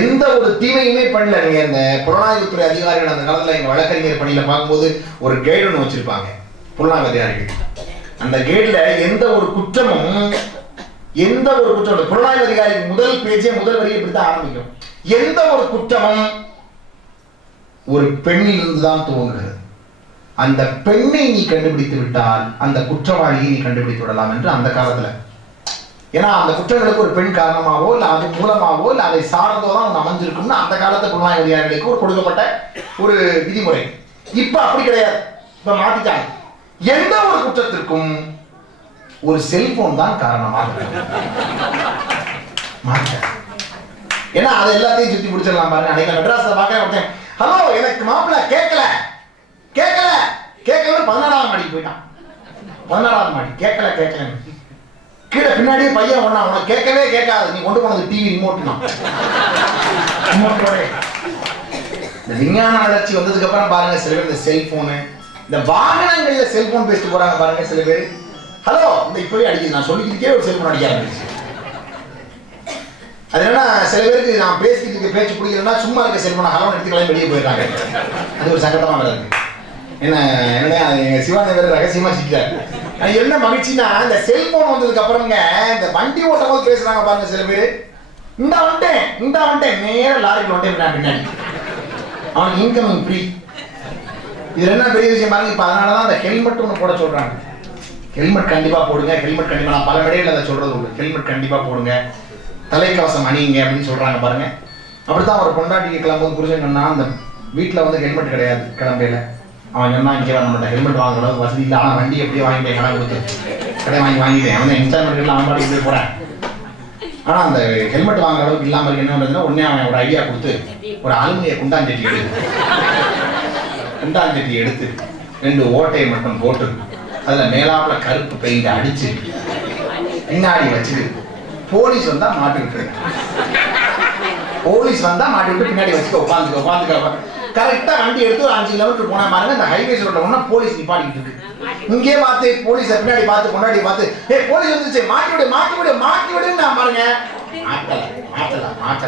எந்த ஒரு தீமையுமே பண்ணல. நீங்க இந்த புலனாய்வுத்துறை அதிகாரிகள் அந்த காலத்துல எங்க வழக்கறிஞர் பணியில பார்க்கும்போது ஒரு கைடு ஒன்று வச்சிருப்பாங்க புலனாய்வு அதிகாரிகள். அந்த கைடுல எந்த ஒரு குற்றமும் புலனாய்வு அதிகாரி முதல் பேஜே முதல் வரி இப்படித்தான் ஆரம்பிக்கும். எந்த ஒரு குற்றமும் ஒரு பெண்ணில் இருந்துதான் துவங்குகிறது. அந்த பெண்ணை நீ கண்டுபிடித்து விட்டால் அந்த குற்றவாளியை நீ கண்டுபிடித்து விடலாம் என்று அந்த காலத்துல. ஏன்னா அந்த குற்றங்களுக்கு ஒரு பெண் காரணமாவோ இல்ல அது மூலமாவோ இல்ல அதை சார்ந்தோ தான் அமைஞ்சிருக்கும்னு அந்த காலத்து புலனாய்வு அதிகாரிகளுக்கு ஒரு கொடுக்கப்பட்ட ஒரு விதிமுறை. இப்ப அப்படி கிடையாது, இப்ப மாத்திட்டாங்க. எந்த ஒரு குற்றத்திற்கும் ஒரு செல்போன் தான் காரணமாக ஏன்னா அது எல்லாத்தையும் சுத்தி பிடிச்சிடலாம் பாருங்க. அன்னைக்கு மெட்ராஸ்ல பார்க்க, ஹலோ எனக்கு மாப்பிள்ள கேட்கல 14ஆம் மாடிக்கு போயிட்டான். 16ஆம் மாடி கேட்கல கீழே பின்னாடியே பையன் ஒண்ணா, உனக்கு கேட்கவே கேட்காது, நீ கொண்டு போனது டிவி ரிமோட்னா. இந்த விஞ்ஞான வளர்ச்சி வந்ததுக்கு அப்புறம் பாருங்க சில பேர் இந்த செல்போனு, இந்த வாகனங்கள்ல செல்போன் பேசிட்டு போறாங்க பாருங்க சில பேர். ஹலோ இந்த இப்பவே அடிக்குது, நான் சொல்லிக்கிட்டே ஒரு செல்போன் அடிக்க ஆரம்பிச்சு. அது என்னன்னா சில பேருக்கு நான் பேசிக்கிட்டு இருக்க பேச்சு பிடிக்கலன்னா சும்மா இருக்க செல்போனை ஹலோ எடுத்துக்கலாம் வெளியே போயிடுறாங்க. அது ஒரு சங்கடமா இருக்கு. என்ன எங்க சிவானந்த வேற ரகசியமா சிக்கிறாரு. என்ன மகிழ்ச்சின்னா இந்த செல்போன் வந்ததுக்கு அப்புறங்க இந்த வண்டி ஓட்டும் போது பேசுறாங்க பாருங்க சில பேர், இந்த வந்துட்டேன் நேர லாரிக்கு வந்துட்டேன் பின்னாடி, அவனுக்கு இன்கமிங் ஃப்ரீ. இது என்ன பெரிய விஷயம் பாருங்க. இப்ப அதனாலதான் அந்த ஹெல்மெட் ஒன்று போட சொல்றாங்க. ஹெல்மெட் கண்டிப்பா போடுங்க, ஹெல்மெட் கண்டிப்பா, நான் பல மேடையில் அதை சொல்றது உண்டு, ஹெல்மெட் கண்டிப்பா போடுங்க, தலைக்கவசம் அணியுங்க அப்படின்னு சொல்றாங்க பாருங்க. அப்படித்தான் ஒரு பொண்டாட்டிக்கு கிளம்பும்போது புரிஞ்சு சொன்னா அந்த வீட்டுல வந்து ஹெல்மெட் கிடையாது கிளம்பையில. அவன் சொன்னா இங்கே நம்மகிட்ட ஹெல்மெட் வாங்குற அளவுக்கு வசதி இல்லை, ஆனால் வண்டி எப்படியே வாங்கிட்டேன், கடை கொடுத்து கடை வாங்கிட்டேன், அவன் இன்ஸ்டால்மெண்ட்ல அவன் பாடி போய் போறேன். ஆனால் அந்த ஹெல்மெட் வாங்குற அளவுக்கு இல்லாமல் இருக்கு. என்ன பண்ணுறதுன்னா உடனே அவன் ஒரு ஐடியா கொடுத்து ஒரு அலுமினிய குண்டாஞ்சட்டி எடுத்து 2 ஓட்டையை மட்டும் போட்டு அதில் மேலாப்புல கருப்பு பெயிண்ட் அடிச்சு பின்னாடி வச்சுட்டு போலீஸ் வந்தா மாட்டிவிட்டு பின்னாடி வச்சுக்க உட்காந்துக்க கரெக்டா வண்டி எடுத்து ஒரு 5 கிலோமீட்டர் போனா பாருங்க, இந்த ஹைவேஸ் ரோட்ல ஒண்ணா போலீஸ் நிப்பாட்டிட்டு இருக்கு. இங்கே பார்த்து போலீஸை பின்னாடி பார்த்து கொண்டாடி பார்த்து போலீஸ் வந்துச்சு மாட்டி விடுன்னு நான் பாருங்க, மாட்டல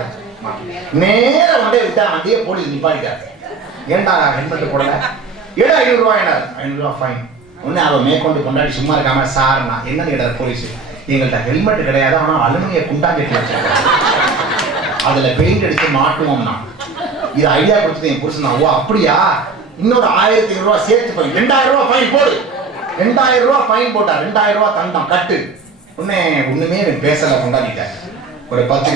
நேர வண்டியை விட்டா வண்டியே போலீஸ் நிப்பாட்டிட்டாரு. ஏன்டா ஹெல்மெட் போடல, ஏடா 500 ரூபாய், என்ன 500 ரூபாய் ஃபைன். ஒன்னு அவன் மேற்கொண்டு கொண்டாடி சும்மா இருக்காம சார் நான் என்னன்னு கேட்டார் போலீஸ், எங்கள்கிட்ட ஹெல்மெட் கிடையாது, ஆனா அலுமினிய குண்டாஞ்சட்டி வச்சிருக்கேன், அதுல பெயிண்ட் அடிச்சு மாட்டுவோம்னா. இது ஐடியா கொடுத்தது என் புருஷன். ஓ அப்படியா, இன்னொரு 1500 ரூபாய் சேர்த்து ஃபைன், 2000 ரூபாய் ஃபைன் போடு. 2000 ரூபாய் ஃபைன் போட்டா 2000 ரூபாய் தண்டம் கட்டு. ஒண்ணுமே பேசல, கொண்டாடிட்டேன். ஒரு 10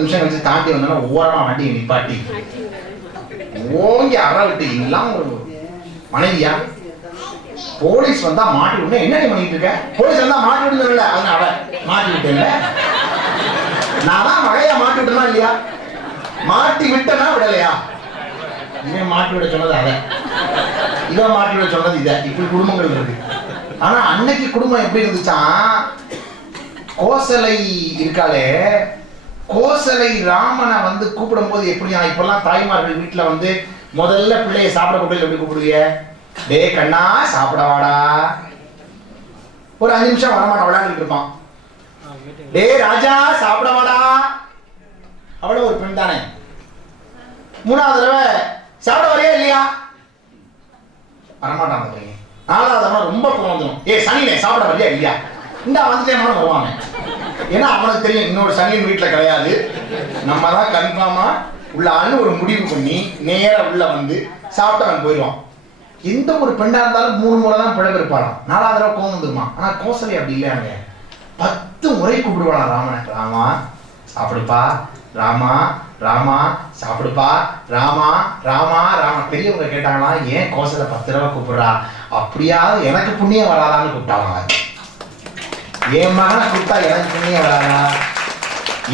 நிமிஷம் கழிச்சு தாண்டி வந்தோன்னா ஓரமா வண்டியை நிப்பாட்டி ஓங்கி அறவிட்டு எல்லாம் ஒரு மனைவியா போலீஸ் வந்தா மாட்டி விடணும். என்ன பண்ணிட்டு இருக்க, போலீஸ் வந்தா மாட்டி விடுல, அதனால மாட்டி விட்டேன்ல, நான் தான் மழையா மாட்டி விட்டனா இல்லையா, மாட்டி விட்டனா விடலையா, இவன் மாட்டி விட சொன்னது அத, இவன் மாட்டி விட சொன்னது இத, இப்படி குடும்பங்கள் இருக்கு. ஆனா அன்னைக்கு குடும்பம் எப்படி இருந்துச்சா, கோசலை இருக்காளே, கோசலை ராமனை வந்து கூப்பிடும் போது எப்படியா, இப்பெல்லாம் தாய்மார்கள் வீட்டுல வந்து முதல்ல பிள்ளைய சாப்பிட கூப்பிட்டு எப்படி கூப்பிடுவீங்க, டே கண்ணா சாப்பிடவாடா, ஒரு 5 நிமிஷம் வரமாட்டான் விளையாண்டுட்டு இருப்பான், டே ராஜா சாப்பிடவாடா, அவ்வளவு ஒரு பெண் தானே. 3வது தடவை சாப்பிட வரையா இல்லையா, வரமாட்டான் அந்த பையன். 4வது தடவை ரொம்ப வந்துடும், சனினே சாப்பிட வரையா இல்லையா, இந்த வந்துட்டேன் வருவாங்க. ஏன்னா அவனுக்கு தெரியும் இன்னொரு சனியன் வீட்டுல கிடையாது, நம்ம தான் கன்ஃபார்மா உள்ள ஆளு ஒரு முடிவு பண்ணி நேர உள்ள வந்து சாப்பிட்டு அவன் போயிடுவான். எந்த ஒரு பெண்ணா இருந்தாலும் 3 முறை தான் பிழை இருப்பாளாம், 4வது தடவை கோவம் வந்துருமா. ஆனா கோசலை அப்படி இல்லையாங்க, 10 முறை கூப்பிடுவாளாம் ராமனை, ராமா சாப்பிடுப்பா, ராமா ராமா சாப்பிடுப்பா, ராமா ராமா ராமா. பெரியவங்க கேட்டாங்களா, ஏன் கோசலை 10 தடவை கூப்பிடுறா, அப்படியா எனக்கு புண்ணியம் வராதான்னு கூப்பிட்டாங்க. என் மகனை கூப்பிட்டா எனக்கு புண்ணியம் வராதா,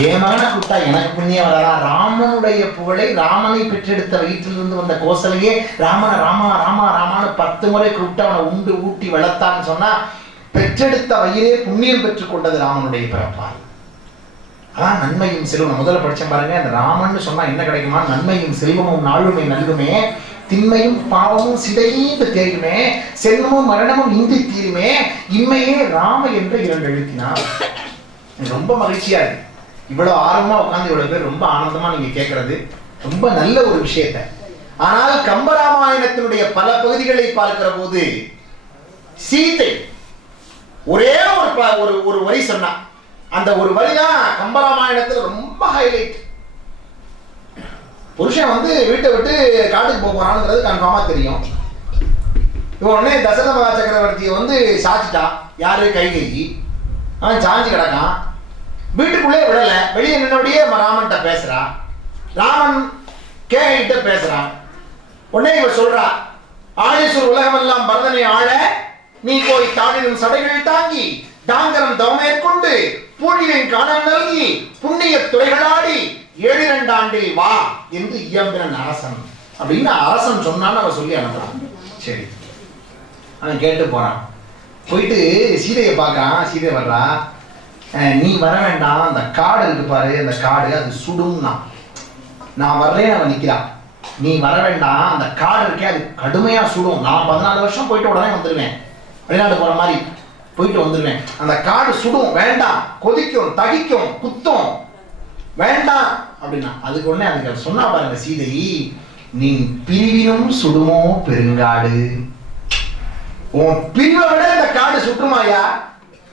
என் மகனை கூப்பிட்டா எனக்கு புண்ணியம் வராதா. ராமனுடைய புகழை, ராமனை பெற்றெடுத்த வயிற்றிலிருந்து வந்த கோசலையே ராமனை ராமா ராமா ராமான்னு 10 முறை கூப்பிட்டு அவனை உண்டு ஊட்டி வளர்த்தான்னு சொன்னா, பெற்றெடுத்த வயிறே புண்ணியம் பெற்றுக் கொண்டது ராமனுடைய பிறப்பால். அதான் நன்மையும் செல்வம். முதல்ல படிச்சேன் பாருங்க, அந்த ராமன்னு சொன்னா என்ன கிடைக்குமா, நன்மையும் செல்வமும் நாளுமே நல்குமே, திண்மையும் பாவமும் சிதைந்து தேயுமே, செல்வமும் மரணமும் இன்றி தீருமே, இம்மையே ராம என்ற 2 எழுத்தினார். ரொம்ப மகிழ்ச்சியா இருக்கு. இவ்வளவு ஆர்வமா உட்கார்ந்து இவ்வளவு பேர் ரொம்ப ஆனந்தமா நீங்க கேட்கறது ரொம்ப நல்ல ஒரு விஷயத்தை. ஆனால் கம்பராமாயணத்தினுடைய பல பகுதிகளை பார்க்கிற போது சீதை ஒரே ஒரு வரி சொன்னா, அந்த ஒரு வரிதான் கம்பராமாயணத்துல ரொம்ப ஹைலைட். புருஷன் வந்து வீட்டை விட்டு காட்டுக்கு போறான்ங்கிறது கன்ஃபார்மா தெரியும். இவன் உடனே தசரத மகா சக்கரவர்த்தியை வந்து சாச்சிட்டான், யாரு கைகேயி. அவன் சாஞ்சி கிடக்கான், வீட்டுக்குள்ளே விடல, வெளியே நின்னபடியே ராமன்கிட்ட பேசுறான், ராமன் கேகிட்ட பேசுறான். உடனே இவன் சொல்றா, ஆழேஸ்வர் உலகமெல்லாம் பரதனை ஆள நீ போய் தாடினும் சடைகள் தாங்கி தாங்கரம் தவமேற்கொண்டு பூழிவின் காணம் நல்கி புண்ணிய துறைகளாடி 7 ஆண்டில் வா என்று இயம்பினன் அரசன் அப்படின்னு அரசன் சொன்னான்னு அவன் சொல்லி அனுப்புறான். சரி, அவன் கேட்டு போறான். போயிட்டு சீதையை பார்க்கறான். சீதை வர்றா, நீ வர வேண்டாம், அந்த காடு இருக்கு பாரு, அந்த காடு அது சுடும்னா, நான் வர்றேன்னு அவன் நிக்கிறான். நீ வர வேண்டாம், அந்த காடு இருக்கே அது கடுமையா சுடும், நான் 14 வருஷம் போயிட்டு உடனே வந்துடுவேன், வெளிநாடு போற மாதிரி, போயிட்டு வந்துடுவேன். அந்த காடு சுடும், வேண்டாம், கொதிக்கும், தகிக்கும், குத்தும், வேண்டாம் அப்படின்னா அதுக்கு உடனே அதுக்கு சொன்னா பாருங்க சீதை, நீ பிரிவினும் சுடுமோ பெருங்காடு, உன் பிரிவை விட இந்த காடு சுற்றுமாயா,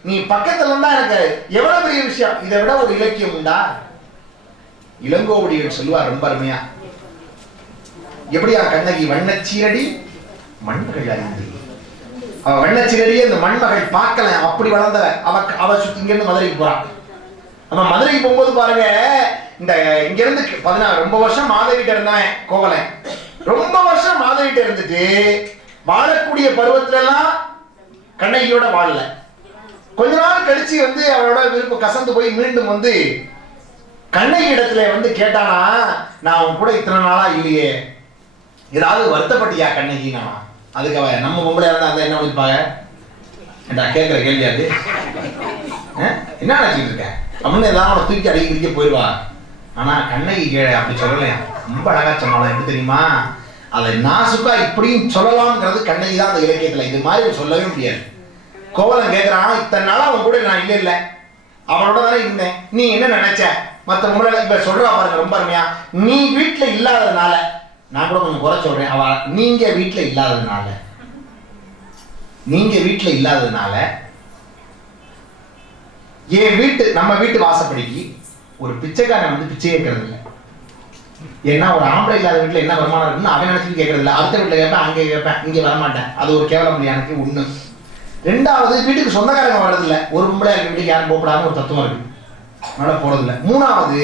நீ பக்கத்துல இருந்தா எனக்கு எவ்வளவு பெரிய விஷயம், இதை விட ஒரு இலக்கியம் உண்டா? இளங்கோவடிகள் சொல்லுவார் ரொம்ப அருமையா, எப்படியா கண்ணகி வண்ணச்சீரடி மண்மகள் அறிந்து, அவ வண்ணச்சீரடி அந்த மண்மகள் பார்க்கல, அப்படி வளர்ந்தவ அவ சுத்தி இங்க இருந்து மதுரைக்கு போறான். நம்ம மதுரைக்கு போகும்போது பாருங்க, இந்த இங்க இருந்து 16 ரொம்ப வருஷம் மாதவிட்ட இருந்தவன் கோவலன், ரொம்ப வருஷம் மாதவிட்ட இருந்துட்டு வாழக்கூடிய பருவத்துல எல்லாம் கண்ணகியோட வாழல. கொஞ்ச நாள் கழிச்சு வந்து அவளோட விருப்பம் கசந்து போய் மீண்டும் வந்து கண்ணகி இடத்துல வந்து கேட்டானா, நான் அவன் கூட இத்தனை நாளா இல்லையே, ஏதாவது வருத்தப்பட்டியா கண்ணகினா? அதுக்கு அவ நம்ம பொம்பளையா இருந்தா அந்த என்ன பண்ணிருப்பாங்க, கேட்கிற கேள்வி அது என்ன நினைச்சிட்டு இருக்க அப்படின்னு ஏதாவது அவனை தூக்கி அடிக்க போயிடுவா. ஆனா கண்ணகி அப்படி சொல்லலையா, ரொம்ப அழகா சொன்னாலும் எப்படி தெரியுமா, அதை நாசுக்கா இப்படியும் சொல்லலாம்ங்கிறது கண்ணகி தான் அந்த இலக்கியத்துல, இது மாதிரி சொல்லவே முடியாது. கோவலன் கேட்கிறான், இத்தனை நாளா அவன் கூட நான் இல்ல இல்ல அவனோட தானே இருந்தேன், நீ என்ன நினைச்ச? மற்ற முறை இப்ப சொல்றா பாருங்க ரொம்ப அருமையா, நீ வீட்டுல இல்லாததுனால, நான் கூட கொஞ்சம் குறை சொல்றேன், அவ நீங்க வீட்டுல இல்லாததுனால, நீங்க வீட்டுல இல்லாததுனால என் வீட்டு நம்ம வீட்டு வாசப்படிக்கு ஒரு பிச்சைக்காரன் வந்து பிச்சை கேட்கறது இல்லை. ஏன்னா ஒரு ஆம்பளை இல்லாத வீட்டுல என்ன வருமானம் இருக்குன்னு அவன் நினைச்சு கேட்கறது இல்லை. அடுத்த வீட்டுல கேட்பேன், அங்கே கேட்பேன், இங்க வரமாட்டேன், அது ஒரு கேவலம் எனக்கு ஒண்ணு. ரெண்டாவது, வீட்டுக்கு சொந்தக்காரங்க வர்றது இல்லை, ஒரு பொம்பளை இருக்க வீட்டுக்கு யாரும் போகப்படாதுன்னு ஒரு தத்துவம் இருக்கு, அதனால போறது இல்லை. மூணாவது,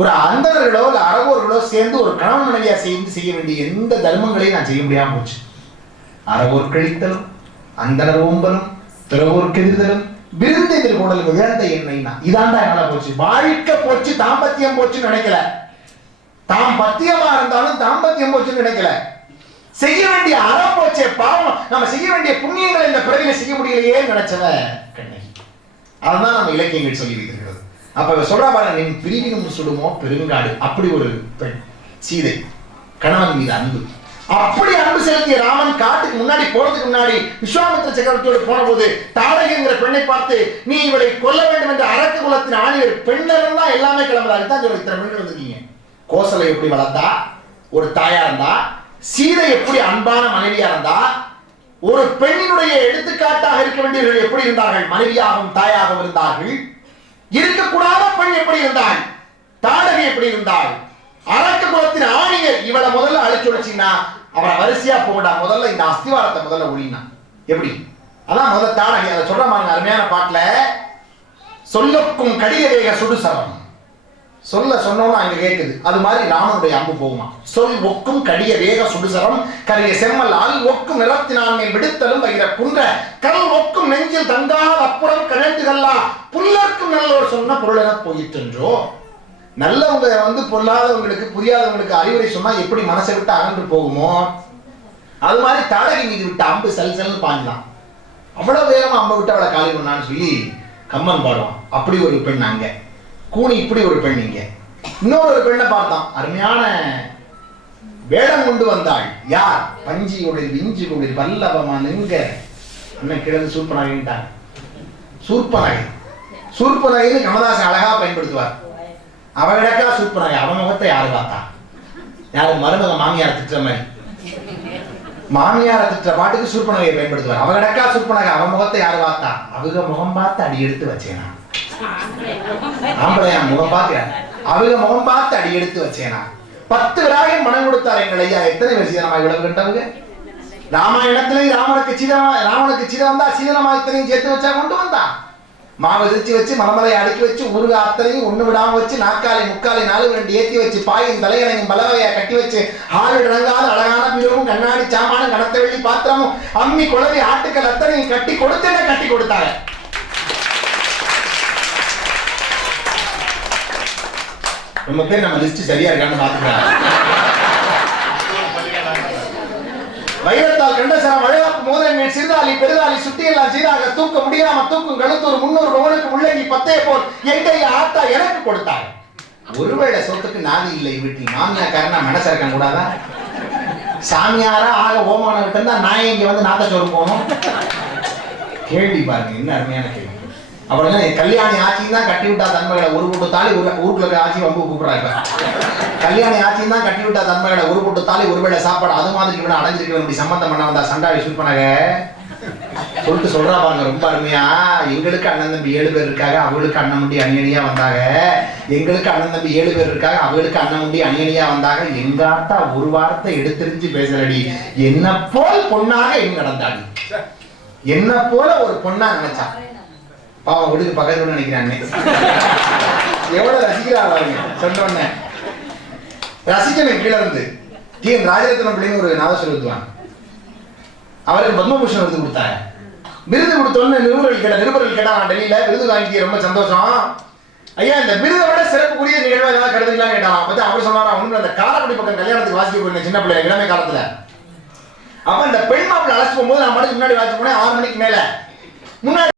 ஒரு அந்தணர்களோ இல்ல அறவோர்களோ சேர்ந்து ஒரு கணவன் மனைவியா சேர்ந்து செய்ய வேண்டிய எந்த தர்மங்களையும் நான் செய்ய முடியாம போச்சு. அறவோர் கழித்தலும் அந்தணர் ஓம்பலும் பிறவோர் கெடுதலும் விருந்து எதிர்கொண்டல் விழந்த எண்ணெய்னா இதாண்டா என்னால போச்சு. வாழ்க்கை போச்சு, தாம்பத்தியம் போச்சுன்னு நினைக்கல, தாம் பத்தியமா இருந்தாலும் தாம்பத்தியம் போச்சுன்னு நினைக்கல, செய்ய வேண்டிய அறம் போச்சே, பாவம், நம்ம செய்ய வேண்டிய புண்ணியங்களை இந்த பிறவில செய்ய முடியலையே நினைச்சவ கண்ணகி. அதுதான் நம்ம இலக்கியங்கள் சொல்லி வைத்திருக்கிறது. அப்ப சொல்றா பாருங்க, நீ பிரிவினும் சுடுமோ பெருங்காடு, அப்படி ஒரு பெண் சீதை, கணவன் மீது அன்பு, அப்படி அன்பு செலுத்திய ராமன் காட்டுக்கு முன்னாடி போறதுக்கு முன்னாடி விஸ்வாமித்திர சக்கரவர்த்தியோடு போன போது தாடகைங்கிற பெண்ணை பார்த்து, நீ இவளை கொல்ல வேண்டும் என்ற அரக்க குலத்தின் ஆணியர் பெண்ணிலிருந்து தான் எல்லாமே கிளம்புறாரு தான் சொல்ல இத்தனை பெண்கள் வந்திருக்கீங்க. கோசலை எப்படி வளர்த்தா ஒரு தாயா இருந்தா, சீதை எப்படி அன்பான மனைவியா இருந்தா, ஒரு பெண்ணினுடைய எடுத்துக்காட்டாக இருக்க வேண்டியவர்கள் எப்படி இருந்தார்கள், மனைவியாகவும் தாயாகவும் இருந்தார்கள். இருக்கக்கூடாத பெண் எப்படி இருந்தாள், தாடகை எப்படி இருந்தாள், அரக்க குலத்தின் ஆணியர் இவளை முதல்ல அழைச்சுடுச்சின்னா அவரை வரிசையா போகடா, முதல்ல இந்த அஸ்திவாரத்தை முதல்ல ஒழினா எப்படி, அதான் முதல்ல தாடகை. அதை சொல்ற மாதிரி அருமையான பாட்டுல, சொல்லக்கும் கடிக வேக சுடுசரம், சொல்ல சொன்னோம்னா அங்க கேட்குது, அது மாதிரி ராமனுடைய அம்பு போகுமா. சொல் ஒக்கும் கடிய வேக சுடுசரம் கரிய செம்மல் ஆள் ஒக்கும் நிறத்தினால் மேல் விடுத்தலும் வகிர குன்ற கல் ஒக்கும் நெஞ்சில் தங்காத அப்புறம் கழண்டுகள்லா புல்லர்க்கும் நல்லோர் சொன்ன பொருள் என போயிற்றென்றோ. நல்லவங்க வந்து பொல்லாதவங்களுக்கு புரியாதவங்களுக்கு அறிவுரை சொன்னா எப்படி மனசை விட்டு அகன்று போகுமோ, அது மாதிரி தாடகை மீது விட்டு அம்பு சல் சல்னு பாஞ்சான். அவ்வளவு வேகமா அம்பை விட்டு அவளை காலி பண்ணான்னு சொல்லி கம்மன் பாடுவான். அப்படி ஒரு பெண் அங்க, கூனி இப்படி ஒரு பெண் இங்க. இன்னொரு ஒரு பெண்ணை பார்த்தான், அருமையான வேடம் கொண்டு வந்தாள். யார்? பஞ்சியுடைய விஞ்சியுடைய வல்லவமா நிங்க இன்னும் கிழந்து சூர்பனகைன்ட்டாங்க. சூர்பனகை, சூர்பனகைன்னு கமதாசன் அழகா பயன்படுத்துவார். அவகிடக்கா சூர்பனகை, அவன் முகத்தை யாரு பார்த்தா? யாரு? மருமக மாமியார் திட்டுற மாதிரி, மாமியார திட்டுற பாட்டுக்கு சூர்பனகையை பயன்படுத்துவார். அவகிடக்கா சூர்பனகை, அவன் முகத்தை யாரு பார்த்தா? அவங்க முகம் பார்த்து அடி எடுத்து வச்சேனா, ஆம்பளையா முகம் பார்க்க அவங்க முகம் பார்த்து அடி எடுத்து வச்சேனா. 10 விராகம் மனம் கொடுத்தார் எங்கள் ஐயா. எத்தனை பேர் சீதனமாய் விளவு கண்டவங்க? ராமாயணத்திலேயும் ராவனுக்கு சீதம் வந்தா சீதனமா இத்தனையும் சேர்த்து வச்சா கொண்டு வந்தான். மாவு எதிர்ச்சி வச்சு மலமலை அடுக்கி வச்சு ஊருக அத்தனையும் ஒண்ணு விடாம வச்சு நாற்காலி முக்காலி 4 ஏற்றி வச்சு பாயும் தலையணையும் பலவகையா கட்டி வச்சு ஆள் இறங்காத அழகான பிறவும் கண்ணாடி சாமானும் கனத்த வெள்ளி பாத்திரமும் அம்மி குழவி ஆட்டுக்கள் அத்தனையும் கட்டி கொடுத்து கட்டி கொடுத்தாங்க. ரொம்ப பேர் நம்ம லிஸ்ட் சரியா இருக்கான்னு பாத்துக்கலாம். வைரத்தால் கண்டசரம் அழகாப்பு மோதிரங்கள் சிறுதாலி பெருதாலி சுட்டியெல்லாம் சீராக தூக்க முடியாம தூக்கும் கழுத்தூர் 300 பவனுக்கு முள்ளங்கி 10 போல் எங்கைய ஆத்தா எனக்கு கொடுத்தாங்க. ஒருவேளை சொத்துக்கு நாதி இல்லை வீட்டில். மாமியாக்காரனா மனசு இருக்க கூடாதா? சாமியாரா ஆக ஓமான விட்டு இருந்தா நான் இங்க வந்து நாத்தச்சோறு போகணும். கேள்வி பாருங்க, என்ன அருமையான கேள்வி. அப்படின்னா கல்யாணி ஆட்சியும் தான் கட்டி விட்டா தன்மைகளை ஒரு போட்டு தாலி ஊருக்குள்ள ஆட்சி வம்பு கூப்பிடுறாங்க. கல்யாணி ஆட்சியும் தான் கட்டி விட்டா தன்மைகளை ஒரு போட்டு தாலி ஒருவேளை சாப்பாடு அது மாதிரி இவனை அடைஞ்சிருக்கிற இப்படி சம்பந்தம் பண்ண வந்தா சண்டாடி ஷூட் பண்ணாங்க சொல்லிட்டு சொல்றா பாருங்க ரொம்ப அருமையா. எங்களுக்கு அண்ணன் தம்பி 7 பேர் இருக்காங்க, அவங்களுக்கு அண்ணன் முண்டி அணியணியா வந்தாங்க. எங்களுக்கு அண்ணன் தம்பி 7 பேர் இருக்காங்க, அவங்களுக்கு அண்ணன் முண்டி அணியணியா வந்தாங்க. எங்காத்தா ஒரு வார்த்தை எடுத்துரிஞ்சு பேசலடி. என்ன போல் பொண்ணாக எங்க நடந்தாடி, என்ன போல ஒரு பொண்ணா நினைச்சா. பாவம் வீட்டுக்கு பக்கத்துல நினைக்கிறாங்க. எவ்வளவு ரசிக்கிறாங்க சொன்னோன்ன ரசிக்கணும். கீழே இருந்து டி.என். ராஜரத்னம் பிள்ளைன்னு ஒரு நாதஸ்வரம் எழுதுவாங்க. அவருக்கு பத்மபூஷன் விருது கொடுத்தாங்க. விருது கொடுத்தோன்னு நிருபர்கள் கேட்டா டெல்லியில விருது வாங்கி ரொம்ப சந்தோஷம் ஐயா, இந்த விருதை விட சிறப்புக்குரிய நிகழ்வு ஏதாவது கருதுலாம் கேட்டாங்க. அப்ப அவர் சொன்னாரா, ஒண்ணு அந்த காரக்குடி பக்கம் கல்யாணத்துக்கு வாசிக்க போயிருந்தேன் சின்ன பிள்ளை இளமை காலத்துல. அப்ப இந்த பெண் மாப்பிள்ளை அழைச்சு போகும்போது நான் மட்டும் முன்னாடி வாசிச்சு போனேன் 6 மணிக்கு மேல. முன்னாடி